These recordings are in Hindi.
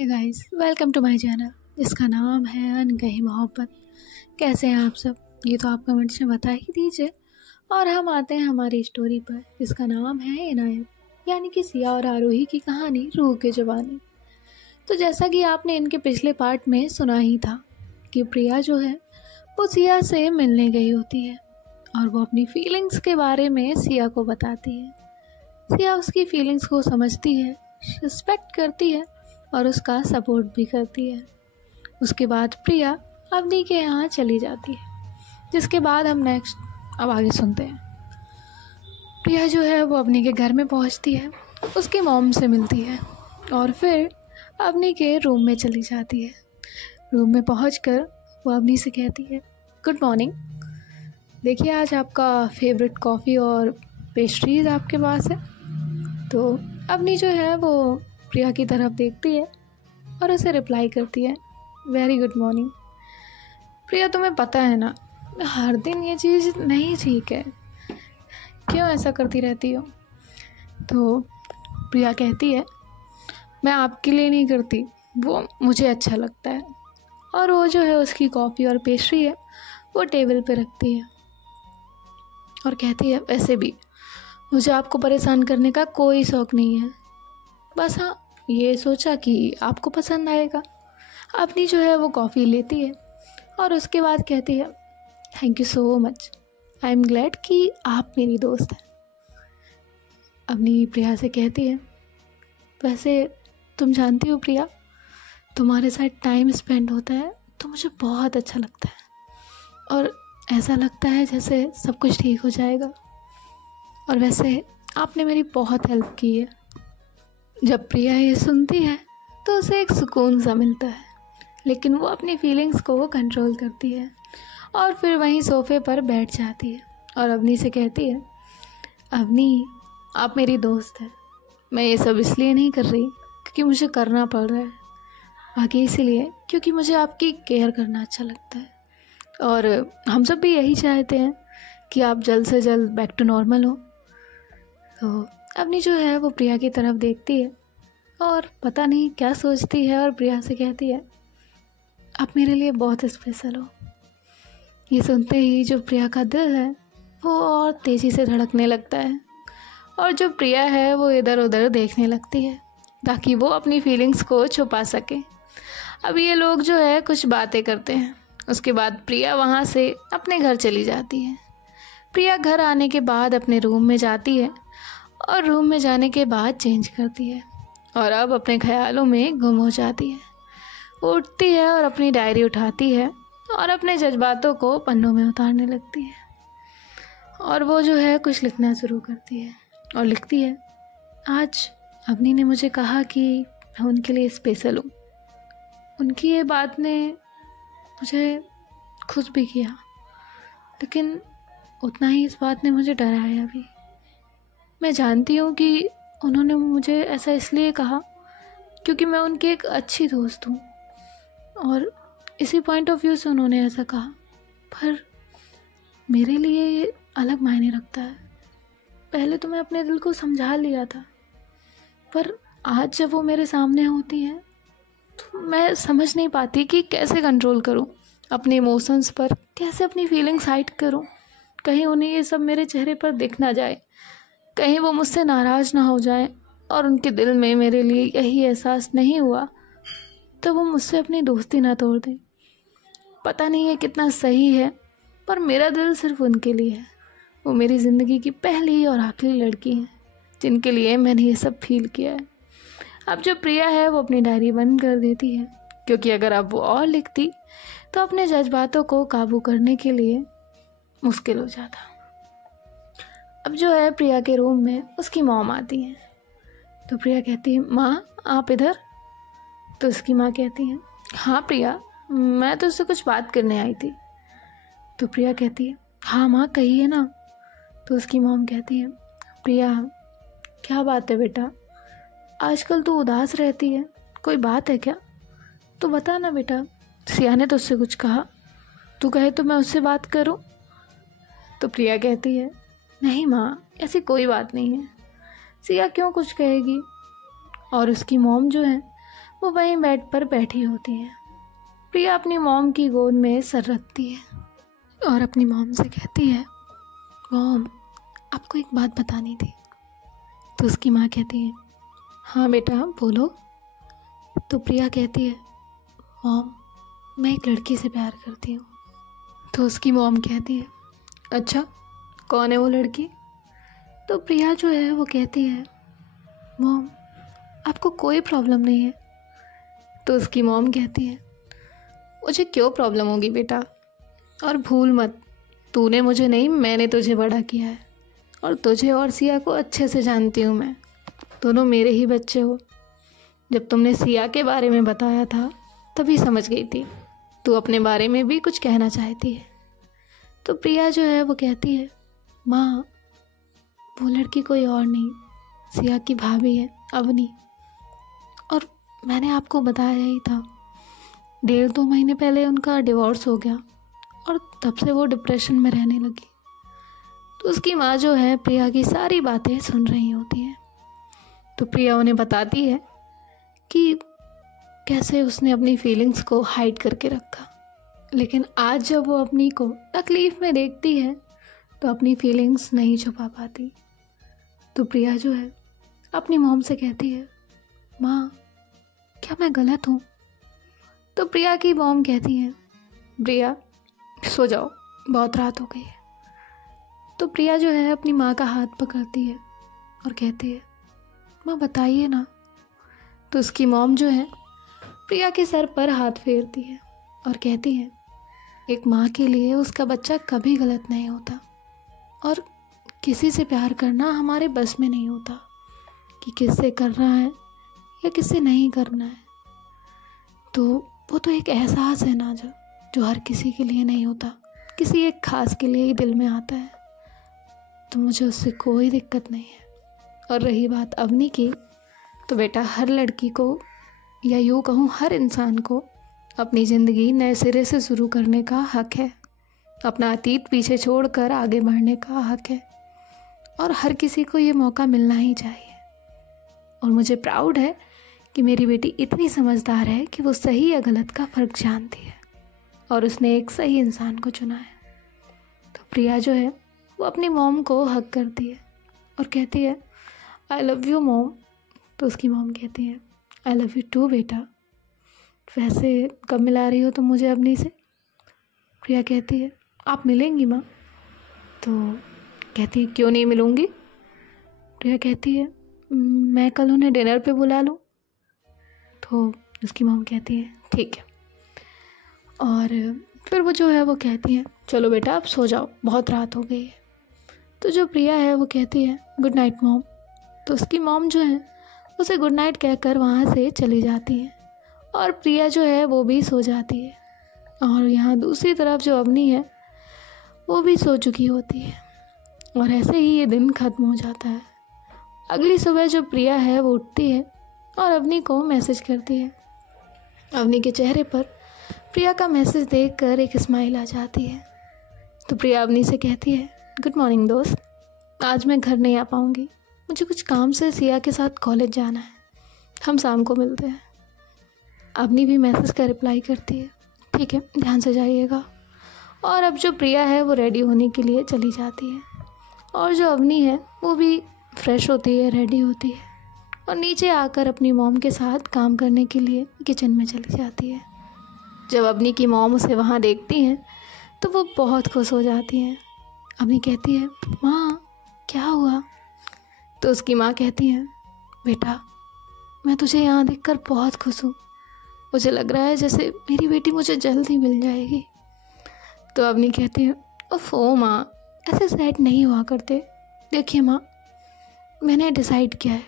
Hey guys, welcome to my channel जिसका नाम है अनकही मोहब्बत। कैसे हैं आप सब? ये तो आप कमेंट्स में बता ही दीजिए। और हम आते हैं हमारी स्टोरी पर जिसका नाम है इनायत, यानी कि सिया और आरोही की कहानी रूह के जवानी। तो जैसा कि आपने इनके पिछले पार्ट में सुना ही था कि प्रिया जो है वो सिया से मिलने गई होती है और वो अपनी फीलिंग्स के बारे में सिया को बताती है। सिया उसकी फीलिंग्स को समझती है, रिस्पेक्ट करती है और उसका सपोर्ट भी करती है। उसके बाद प्रिया अवनी के यहाँ चली जाती है, जिसके बाद हम नेक्स्ट अब आगे सुनते हैं। प्रिया जो है वो अवनी के घर में पहुँचती है, उसकी मॉम से मिलती है और फिर अवनी के रूम में चली जाती है। रूम में पहुंचकर वो अवनी से कहती है, गुड मॉर्निंग। देखिए, आज आपका फेवरेट कॉफ़ी और पेस्ट्रीज आपके पास है। तो अवनी जो है वो प्रिया की तरफ देखती है और उसे रिप्लाई करती है, वेरी गुड मॉर्निंग। प्रिया, तुम्हें पता है ना, हर दिन ये चीज़ नहीं ठीक है, क्यों ऐसा करती रहती हो? तो प्रिया कहती है, मैं आपके लिए नहीं करती, वो मुझे अच्छा लगता है। और वो जो है उसकी कॉफ़ी और पेस्ट्री है वो टेबल पे रखती है और कहती है, वैसे भी मुझे आपको परेशान करने का कोई शौक़ नहीं है, बस हाँ ये सोचा कि आपको पसंद आएगा। अपनी जो है वो कॉफ़ी लेती है और उसके बाद कहती है, thank you so much, I am glad कि आप मेरी दोस्त हैं। अपनी प्रिया से कहती है, वैसे तुम जानती हो प्रिया, तुम्हारे साथ टाइम स्पेंड होता है तो मुझे बहुत अच्छा लगता है और ऐसा लगता है जैसे सब कुछ ठीक हो जाएगा। और वैसे आपने मेरी बहुत हेल्प की है। जब प्रिया ये सुनती है तो उसे एक सुकून सा मिलता है, लेकिन वो अपनी फीलिंग्स को कंट्रोल करती है और फिर वहीं सोफ़े पर बैठ जाती है और अवनी से कहती है, अवनी आप मेरी दोस्त हैं, मैं ये सब इसलिए नहीं कर रही क्योंकि मुझे करना पड़ रहा है, बाकी इसीलिए क्योंकि मुझे आपकी केयर करना अच्छा लगता है और हम सब भी यही चाहते हैं कि आप जल्द से जल्द बैक टू नॉर्मल हो। तो अवनी जो है वो प्रिया की तरफ देखती है और पता नहीं क्या सोचती है और प्रिया से कहती है, आप मेरे लिए बहुत स्पेशल हो। ये सुनते ही जो प्रिया का दिल है वो और तेज़ी से धड़कने लगता है और जो प्रिया है वो इधर उधर देखने लगती है ताकि वो अपनी फीलिंग्स को छुपा सके। अब ये लोग जो है कुछ बातें करते हैं, उसके बाद प्रिया वहाँ से अपने घर चली जाती है। प्रिया घर आने के बाद अपने रूम में जाती है और रूम में जाने के बाद चेंज करती है और अब अपने ख्यालों में गुम हो जाती है। वो उठती है और अपनी डायरी उठाती है और अपने जज्बातों को पन्नों में उतारने लगती है और वो जो है कुछ लिखना शुरू करती है और लिखती है, आज अवनी ने मुझे कहा कि मैं उनके लिए स्पेशल हूँ। उनकी ये बात ने मुझे खुश भी किया, लेकिन उतना ही इस बात ने मुझे डराया भी। मैं जानती हूँ कि उन्होंने मुझे ऐसा इसलिए कहा क्योंकि मैं उनकी एक अच्छी दोस्त हूँ और इसी पॉइंट ऑफ व्यू से उन्होंने ऐसा कहा, पर मेरे लिए ये अलग मायने रखता है। पहले तो मैं अपने दिल को समझा लिया था, पर आज जब वो मेरे सामने होती हैं तो मैं समझ नहीं पाती कि कैसे कंट्रोल करूं अपने इमोशंस पर, कैसे अपनी फीलिंग्स हाइड करूं। कहीं उन्हें ये सब मेरे चेहरे पर दिख ना जाए, कहीं वो मुझसे नाराज़ ना हो जाए और उनके दिल में मेरे लिए यही एहसास नहीं हुआ तो वो मुझसे अपनी दोस्ती ना तोड़ दें। पता नहीं है कितना सही है, पर मेरा दिल सिर्फ उनके लिए है। वो मेरी ज़िंदगी की पहली और आखिरी लड़की है जिनके लिए मैंने ये सब फील किया है। अब जो प्रिया है वो अपनी डायरी बंद कर देती है क्योंकि अगर अब वो और लिखती तो अपने जज्बातों को काबू करने के लिए मुश्किल हो जाता। अब जो है प्रिया के रूम में उसकी मॉम आती है तो प्रिया कहती है, माँ आप इधर? तो उसकी माँ कहती है, हाँ प्रिया, मैं तो उससे कुछ बात करने आई थी। तो प्रिया कहती है, हाँ माँ कहिए ना। तो उसकी मॉम कहती है, प्रिया क्या बात है बेटा, आजकल तू उदास रहती है, कोई बात है क्या? तो बता ना बेटा, सिया ने तो उससे कुछ कहा, तू कहे तो मैं उससे बात करूं? तो प्रिया कहती है, नहीं माँ ऐसी कोई बात नहीं है, सिया क्यों कुछ कहेगी। और उसकी मॉम जो है वो वहीं बेड पर बैठी होती है। प्रिया अपनी मॉम की गोद में सर रखती है और अपनी मॉम से कहती है, मॉम आपको एक बात बतानी थी। तो उसकी माँ कहती है, हाँ बेटा बोलो। तो प्रिया कहती है, मॉम मैं एक लड़की से प्यार करती हूँ। तो उसकी मॉम कहती है, अच्छा कौन है वो लड़की? तो प्रिया जो है वो कहती है, मॉम आपको कोई प्रॉब्लम नहीं है। तो उसकी मॉम कहती है, मुझे क्यों प्रॉब्लम होगी बेटा, और भूल मत तूने मुझे नहीं मैंने तुझे बड़ा किया है, और तुझे और सिया को अच्छे से जानती हूँ मैं, दोनों मेरे ही बच्चे हो। जब तुमने सिया के बारे में बताया था तभी समझ गई थी तू अपने बारे में भी कुछ कहना चाहती है। तो प्रिया जो है वो कहती है, माँ वो लड़की कोई और नहीं, सिया की भाभी है अवनी, और मैंने आपको बताया ही था 1.5-2 महीने पहले उनका डिवोर्स हो गया और तब से वो डिप्रेशन में रहने लगी। तो उसकी माँ जो है प्रिया की सारी बातें सुन रही होती है। तो प्रिया उन्हें बताती है कि कैसे उसने अपनी फीलिंग्स को हाइड करके रखा, लेकिन आज जब वो अपनी को तकलीफ़ में देखती है तो अपनी फीलिंग्स नहीं छुपा पाती। तो प्रिया जो है अपनी मॉम से कहती है, माँ क्या मैं गलत हूँ? तो प्रिया की मॉम कहती है, प्रिया सो जाओ बहुत रात हो गई है। तो प्रिया जो है अपनी माँ का हाथ पकड़ती है और कहती है, माँ बताइए ना। तो उसकी मॉम जो है प्रिया के सर पर हाथ फेरती है और कहती है, एक माँ के लिए उसका बच्चा कभी गलत नहीं होता, और किसी से प्यार करना हमारे बस में नहीं होता कि किससे करना है या किससे नहीं करना है। तो वो तो एक एहसास है ना जो हर किसी के लिए नहीं होता, किसी एक खास के लिए ही दिल में आता है। तो मुझे उससे कोई दिक्कत नहीं है। और रही बात अवनी की, तो बेटा हर लड़की को या यूँ कहूँ हर इंसान को अपनी ज़िंदगी नए सिरे से शुरू करने का हक है, अपना अतीत पीछे छोड़कर आगे बढ़ने का हक है, और हर किसी को ये मौका मिलना ही चाहिए। और मुझे प्राउड है कि मेरी बेटी इतनी समझदार है कि वो सही या गलत का फ़र्क जानती है और उसने एक सही इंसान को चुना है। तो प्रिया जो है वो अपनी मॉम को हग करती है और कहती है, आई लव यू मॉम। तो उसकी मॉम कहती है, आई लव यू टू बेटा, वैसे कब मिला रही हो तुम मुझे अपनी से? प्रिया कहती है, आप मिलेंगी माँ? तो कहती है, क्यों नहीं मिलूँगी? प्रिया कहती है, मैं कल उन्हें डिनर पे बुला लूँ? तो उसकी मॉम कहती है, ठीक है। और फिर वो जो है वो कहती है, चलो बेटा आप सो जाओ बहुत रात हो गई है। तो जो प्रिया है वो कहती है, गुड नाइट मॉम। तो उसकी मॉम जो है उसे गुड नाइट कहकर वहाँ से चली जाती है और प्रिया जो है वो भी सो जाती है। और यहाँ दूसरी तरफ जो अवनी है वो भी सो चुकी होती है। और ऐसे ही ये दिन ख़त्म हो जाता है। अगली सुबह जो प्रिया है वो उठती है और अवनी को मैसेज करती है। अवनी के चेहरे पर प्रिया का मैसेज देखकर एक स्माइल आ जाती है। तो प्रिया अवनी से कहती है, गुड मॉर्निंग दोस्त, आज मैं घर नहीं आ पाऊँगी, मुझे कुछ काम से सिया के साथ कॉलेज जाना है, हम शाम को मिलते हैं। अवनी भी मैसेज का रिप्लाई करती है, ठीक है ध्यान से जाइएगा। और अब जो प्रिया है वो रेडी होने के लिए चली जाती है और जो अवनी है वो भी फ्रेश होती है, रेडी होती है और नीचे आकर अपनी मॉम के साथ काम करने के लिए किचन में चली जाती है। जब अवनी की मॉम उसे वहाँ देखती हैं तो वो बहुत खुश हो जाती हैं। अवनी कहती है, माँ क्या हुआ? तो उसकी माँ कहती है, बेटा मैं तुझे यहाँ देखकर बहुत खुश हूँ, मुझे लग रहा है जैसे मेरी बेटी मुझे जल्द ही मिल जाएगी। तो अवनी कहती है, ओह माँ ऐसे सैड नहीं हुआ करते। देखिए माँ, मैंने डिसाइड किया है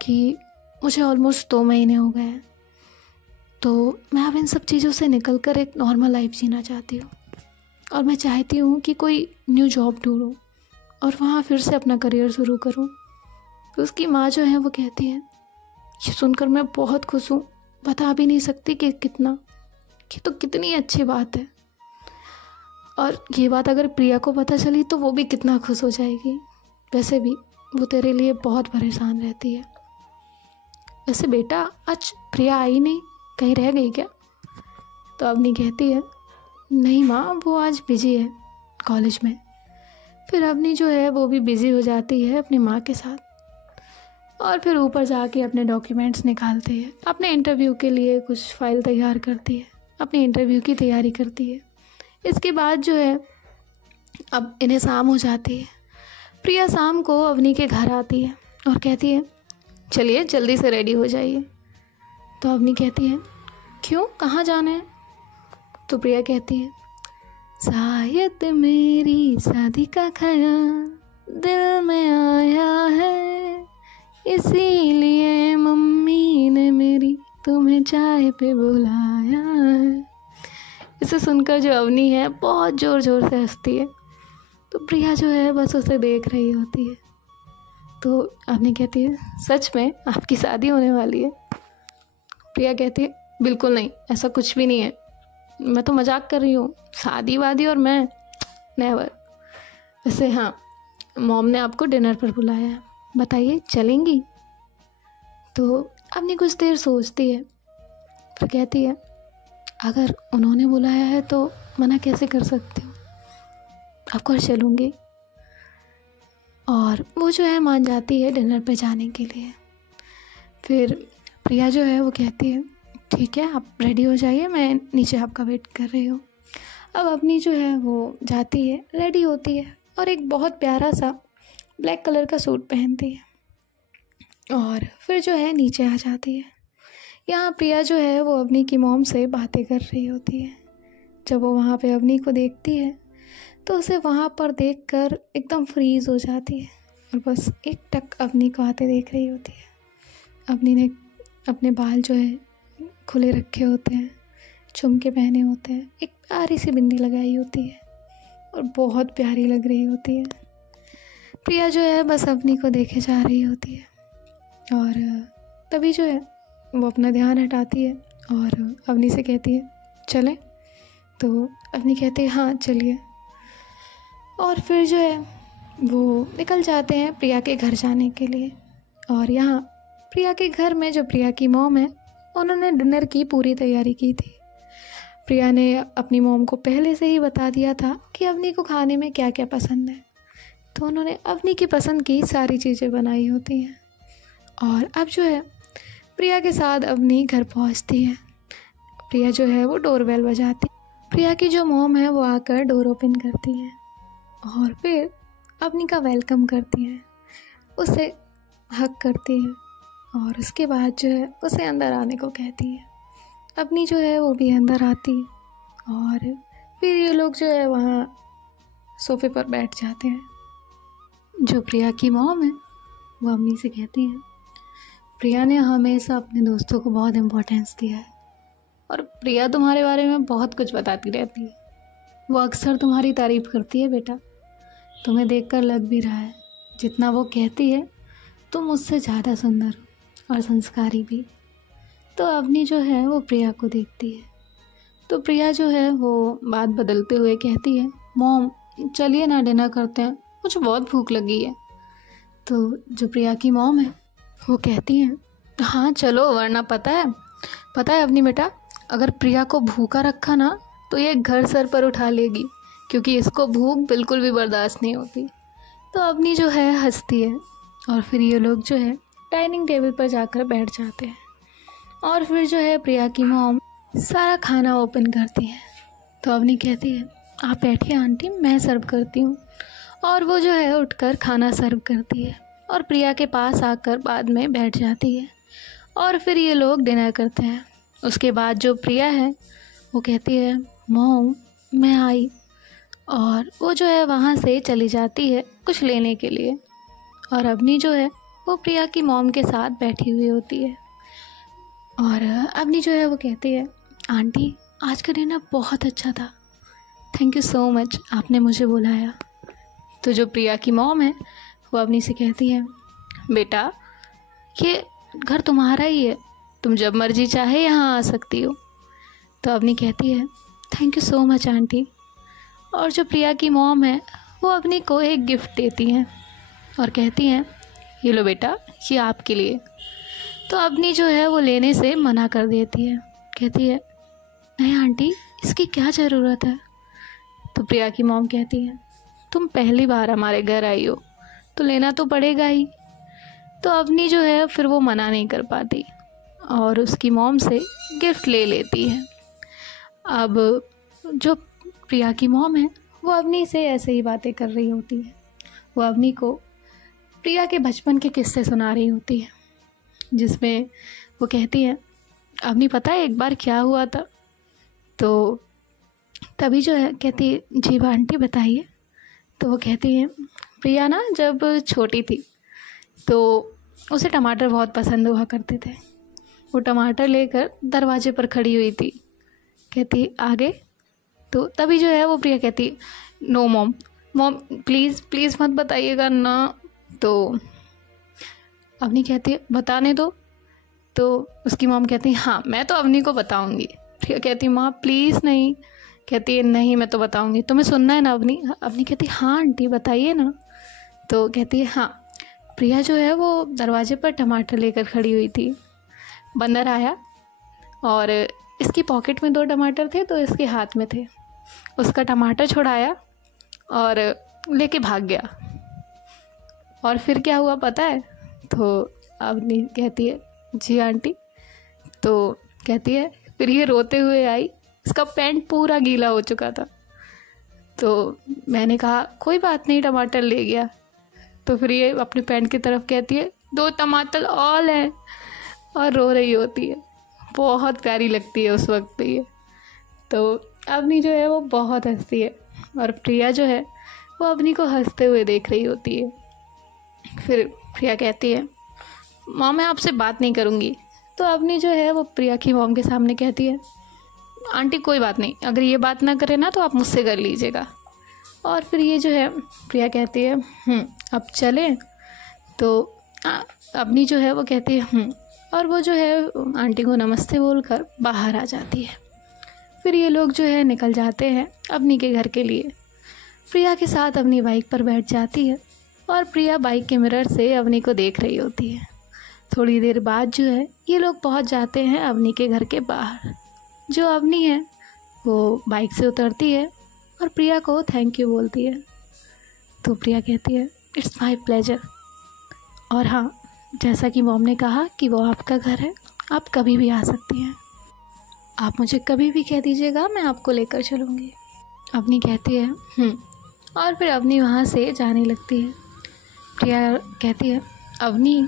कि मुझे ऑलमोस्ट 2 महीने हो गए हैं, तो मैं अब इन सब चीज़ों से निकल कर एक नॉर्मल लाइफ जीना चाहती हूँ और मैं चाहती हूँ कि कोई न्यू जॉब ढूंढूँ और वहाँ फिर से अपना करियर शुरू करूँ। तो उसकी माँ जो है वो कहती है, ये सुनकर मैं बहुत खुश हूँ, बता भी नहीं सकती कि कितना, ये तो कितनी अच्छी बात है। और ये बात अगर प्रिया को पता चली तो वो भी कितना खुश हो जाएगी। वैसे भी वो तेरे लिए बहुत परेशान रहती है। वैसे बेटा आज प्रिया आई नहीं, कहीं रह गई क्या? तो अवनी कहती है नहीं माँ, वो आज बिजी है कॉलेज में। फिर अवनी जो है वो भी बिज़ी हो जाती है अपनी माँ के साथ और फिर ऊपर जाके अपने डॉक्यूमेंट्स निकालती है, अपने इंटरव्यू के लिए कुछ फ़ाइल तैयार करती है, अपने इंटरव्यू की तैयारी करती है। इसके बाद जो है अब इन्हें शाम हो जाती है। प्रिया शाम को अवनी के घर आती है और कहती है चलिए जल्दी से रेडी हो जाइए। तो अवनी कहती है क्यों, कहाँ जाना है? तो प्रिया कहती है शायद मेरी शादी का ख़याल दिल में आया है, इसीलिए मम्मी ने मेरी तुम्हें चाय पे बुलाया है। इसे सुनकर जो अवनी है बहुत ज़ोर ज़ोर से हंसती है। तो प्रिया जो है बस उसे देख रही होती है। तो अवनी कहती है सच में आपकी शादी होने वाली है? प्रिया कहती है बिल्कुल नहीं, ऐसा कुछ भी नहीं है, मैं तो मजाक कर रही हूँ, शादी वादी और मैं नेवर। वैसे हाँ, मॉम ने आपको डिनर पर बुलाया है, बताइए चलेंगी? तो अवनी कुछ देर सोचती है, फिर कहती है अगर उन्होंने बुलाया है तो मना कैसे कर सकती हूँ, ऑफकोर्स चलूँगी। और वो जो है मान जाती है डिनर पे जाने के लिए। फिर प्रिया जो है वो कहती है ठीक है आप रेडी हो जाइए, मैं नीचे आपका वेट कर रही हूँ। अब अपनी जो है वो जाती है, रेडी होती है और एक बहुत प्यारा सा ब्लैक कलर का सूट पहनती है और फिर जो है नीचे आ जाती है। यहाँ प्रिया जो है वो अवनी की मॉम से बातें कर रही होती है। जब वो वहाँ पे अवनी को देखती है तो उसे वहाँ पर देखकर एकदम फ्रीज़ हो जाती है और बस एक टक अवनी को आते देख रही होती है। अवनी ने अपने बाल जो है खुले रखे होते हैं, झुमके पहने होते हैं, एक प्यारी सी बिंदी लगाई होती है और बहुत प्यारी लग रही होती है। प्रिया जो है बस अवनी को देखे जा रही होती है और तभी जो है वो अपना ध्यान हटाती है और अवनी से कहती है चलें? तो अवनी कहती है हाँ चलिए। और फिर जो है वो निकल जाते हैं प्रिया के घर जाने के लिए। और यहाँ प्रिया के घर में जो प्रिया की मॉम है उन्होंने डिनर की पूरी तैयारी की थी। प्रिया ने अपनी मॉम को पहले से ही बता दिया था कि अवनी को खाने में क्या क्या पसंद है, तो उन्होंने अवनी की पसंद की सारी चीज़ें बनाई होती हैं। और अब जो है प्रिया के साथ अवनी घर पहुंचती है। प्रिया जो है वो डोरबेल बजाती, प्रिया की जो मॉम है वो आकर डोर ओपन करती है और फिर अवनी का वेलकम करती है, उसे हग करती है और उसके बाद जो है उसे अंदर आने को कहती है। अवनी जो है वो भी अंदर आती है और फिर ये लोग जो है वहाँ सोफे पर बैठ जाते हैं। जो प्रिया की मॉम है वो अवनी से कहती है प्रिया ने हमेशा अपने दोस्तों को बहुत इम्पोर्टेंस दिया है और प्रिया तुम्हारे बारे में बहुत कुछ बताती रहती है, वो अक्सर तुम्हारी तारीफ़ करती है बेटा, तुम्हें देखकर लग भी रहा है जितना वो कहती है तुम उससे ज़्यादा सुंदर हो और संस्कारी भी। तो अवनी जो है वो प्रिया को देखती है, तो प्रिया जो है वो बात बदलते हुए कहती है मॉम चलिए ना डिनर करते हैं, मुझे बहुत भूख लगी है। तो जो प्रिया की मॉम है वो कहती है हाँ चलो, वरना पता है अवनी बेटा, अगर प्रिया को भूखा रखा ना तो ये घर सर पर उठा लेगी, क्योंकि इसको भूख बिल्कुल भी बर्दाश्त नहीं होती। तो अवनी जो है हंसती है और फिर ये लोग जो है डाइनिंग टेबल पर जाकर बैठ जाते हैं और फिर जो है प्रिया की मॉम सारा खाना ओपन करती है। तो अवनी कहती है आप बैठिए आंटी, मैं सर्व करती हूँ। और वो जो है उठकर खाना सर्व करती है और प्रिया के पास आकर बाद में बैठ जाती है और फिर ये लोग डिनर करते हैं। उसके बाद जो प्रिया है वो कहती है मॉम मैं आई, और वो जो है वहाँ से चली जाती है कुछ लेने के लिए। और अवनी जो है वो प्रिया की मॉम के साथ बैठी हुई होती है और अवनी जो है वो कहती है आंटी आज का डिनर बहुत अच्छा था, थैंक यू सो मच, आपने मुझे बुलाया। तो जो प्रिया की मॉम है वो अवनी से कहती है बेटा ये घर तुम्हारा ही है, तुम जब मर्जी चाहे यहाँ आ सकती हो। तो अवनी कहती है thank you so much aunty. और जो प्रिया की मॉम है वो अवनी को एक गिफ्ट देती हैं और कहती हैं ये लो बेटा, ये आपके लिए। तो अवनी जो है वो लेने से मना कर देती है, कहती है नहीं आंटी, इसकी क्या ज़रूरत है। तो प्रिया की मॉम कहती है तुम पहली बार हमारे घर आई हो तो लेना तो पड़ेगा ही। तो अवनी जो है फिर वो मना नहीं कर पाती और उसकी मॉम से गिफ्ट ले लेती है। अब जो प्रिया की मॉम है वो अवनी से ऐसे ही बातें कर रही होती है। वो अवनी को प्रिया के बचपन के किस्से सुना रही होती है, जिसमें वो कहती है अवनी पता है एक बार क्या हुआ था। तो तभी जो है कहती है जी आंटी बताइए। तो वो कहती है प्रिया ना जब छोटी थी तो उसे टमाटर बहुत पसंद हुआ करते थे। वो टमाटर लेकर दरवाजे पर खड़ी हुई थी, कहती आगे। तो तभी जो है वो प्रिया कहती no mom, mom please please मत बताइएगा ना। तो अवनी कहती है बताने दो। तो उसकी मॉम कहती है हाँ मैं तो अवनी को बताऊंगी। प्रिया कहती माँ प्लीज़ नहीं। कहती है नहीं मैं तो बताऊंगी, तुम्हें सुनना है ना अवनी। अवनी कहती हाँ आंटी बताइए ना। तो कहती है हाँ प्रिया जो है वो दरवाजे पर टमाटर लेकर खड़ी हुई थी, बंदर आया और इसकी पॉकेट में 2 टमाटर थे तो इसके हाथ में थे। उसका टमाटर छुड़ाया और लेके भाग गया। और फिर क्या हुआ पता है। तो अवनी कहती है जी आंटी। तो कहती है फिर ये रोते हुए आई, इसका पैंट पूरा गीला हो चुका था। तो मैंने कहा कोई बात नहीं टमाटर ले गया। तो फिर ये अपने पैंट की तरफ कहती है 2 टमाटर और हैं, और रो रही होती है। बहुत प्यारी लगती है उस वक्त पे ये। तो अवनी जो है वो बहुत हंसती है और प्रिया जो है वो अवनी को हंसते हुए देख रही होती है। फिर प्रिया कहती है माँ मैं आपसे बात नहीं करूँगी। तो अवनी जो है वो प्रिया की मॉम के सामने कहती है आंटी कोई बात नहीं, अगर ये बात ना करे ना तो आप मुझसे कर लीजिएगा। और फिर ये जो है प्रिया कहती है अब चलें। तो अवनी जो है वो कहती है और वो जो है आंटी को नमस्ते बोलकर बाहर आ जाती है। फिर ये लोग जो है निकल जाते हैं अवनी के घर के लिए। प्रिया के साथ अवनी बाइक पर बैठ जाती है और प्रिया बाइक के मिरर से अवनी को देख रही होती है। थोड़ी देर बाद जो है ये लोग पहुंच जाते हैं अवनी के घर के बाहर। जो अवनी है वो बाइक से उतरती है और प्रिया को थैंक यू बोलती है। तो प्रिया कहती है इट्स माय प्लेजर। और हाँ, जैसा कि मॉम ने कहा कि वो आपका घर है, आप कभी भी आ सकती हैं, आप मुझे कभी भी कह दीजिएगा, मैं आपको लेकर चलूँगी। अवनी कहती है और फिर अवनी वहाँ से जाने लगती है। प्रिया कहती है अवनी।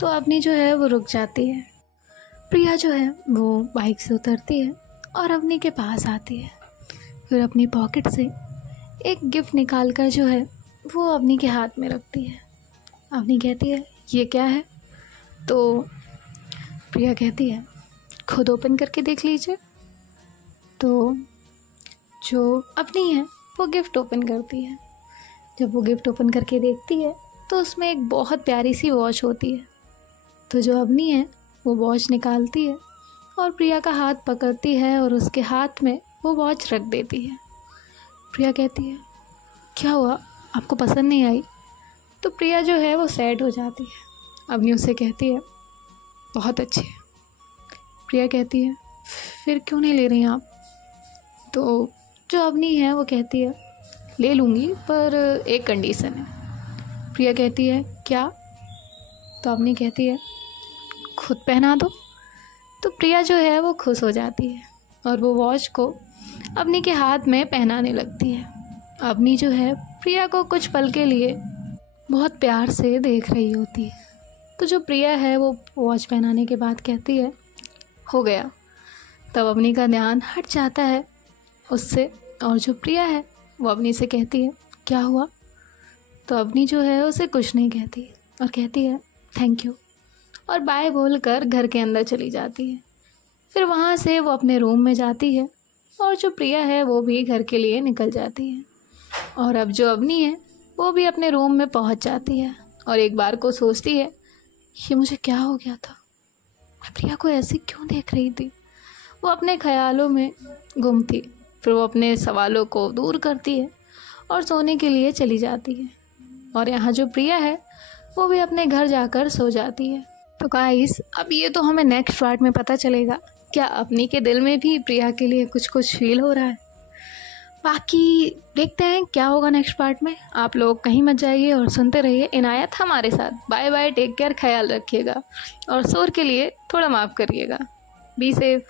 तो अवनी जो है वो रुक जाती है। प्रिया जो है वो बाइक से उतरती है और अवनी के पास आती है। फिर अपनी पॉकेट से एक गिफ्ट निकाल कर जो है वो अवनी के हाथ में रखती है। अवनी कहती है ये क्या है। तो प्रिया कहती है खुद ओपन करके देख लीजिए। तो जो अवनी है वो गिफ्ट ओपन करती है। जब वो गिफ्ट ओपन करके देखती है तो उसमें एक बहुत प्यारी सी वॉच होती है। तो जो अवनी है वो वॉच निकालती है और प्रिया का हाथ पकड़ती है और उसके हाथ में वो वॉच रख देती है। प्रिया कहती है क्या हुआ, आपको पसंद नहीं आई। तो प्रिया जो है वो सैड हो जाती है। अवनी उससे कहती है बहुत अच्छी है। प्रिया कहती है फिर क्यों नहीं ले रही आप। तो जो अवनी है वो कहती है ले लूँगी पर एक कंडीशन है। प्रिया कहती है क्या। तो अवनी कहती है खुद पहना दो। तो प्रिया जो है वो खुश हो जाती है और वो वॉच को अवनी के हाथ में पहनाने लगती है। अवनी जो है प्रिया को कुछ पल के लिए बहुत प्यार से देख रही होती है। तो जो प्रिया है वो वॉच पहनाने के बाद कहती है हो गया। तब अवनी का ध्यान हट जाता है उससे और जो प्रिया है वो अवनी से कहती है क्या हुआ। तो अवनी जो है उसे कुछ नहीं कहती और कहती है थैंक यू और बाय बोलकर घर के अंदर चली जाती है। फिर वहाँ से वो अपने रूम में जाती है और जो प्रिया है वो भी घर के लिए निकल जाती है। और अब जो अवनी है वो भी अपने रूम में पहुँच जाती है और एक बार को सोचती है ये मुझे क्या हो गया था, मैं प्रिया को ऐसे क्यों देख रही थी। वो अपने ख्यालों में गुम थी। फिर वो अपने सवालों को दूर करती है और सोने के लिए चली जाती है। और यहाँ जो प्रिया है वो भी अपने घर जाकर सो जाती है। तो गाइस अब ये तो हमें नेक्स्ट पार्ट में पता चलेगा क्या अपनी के दिल में भी प्रिया के लिए कुछ कुछ फील हो रहा है। बाकी देखते हैं क्या होगा नेक्स्ट पार्ट में। आप लोग कहीं मत जाइए और सुनते रहिए इनायत हमारे साथ। बाय बाय, टेक केयर, ख्याल रखिएगा और शोर के लिए थोड़ा माफ़ करिएगा। Be safe.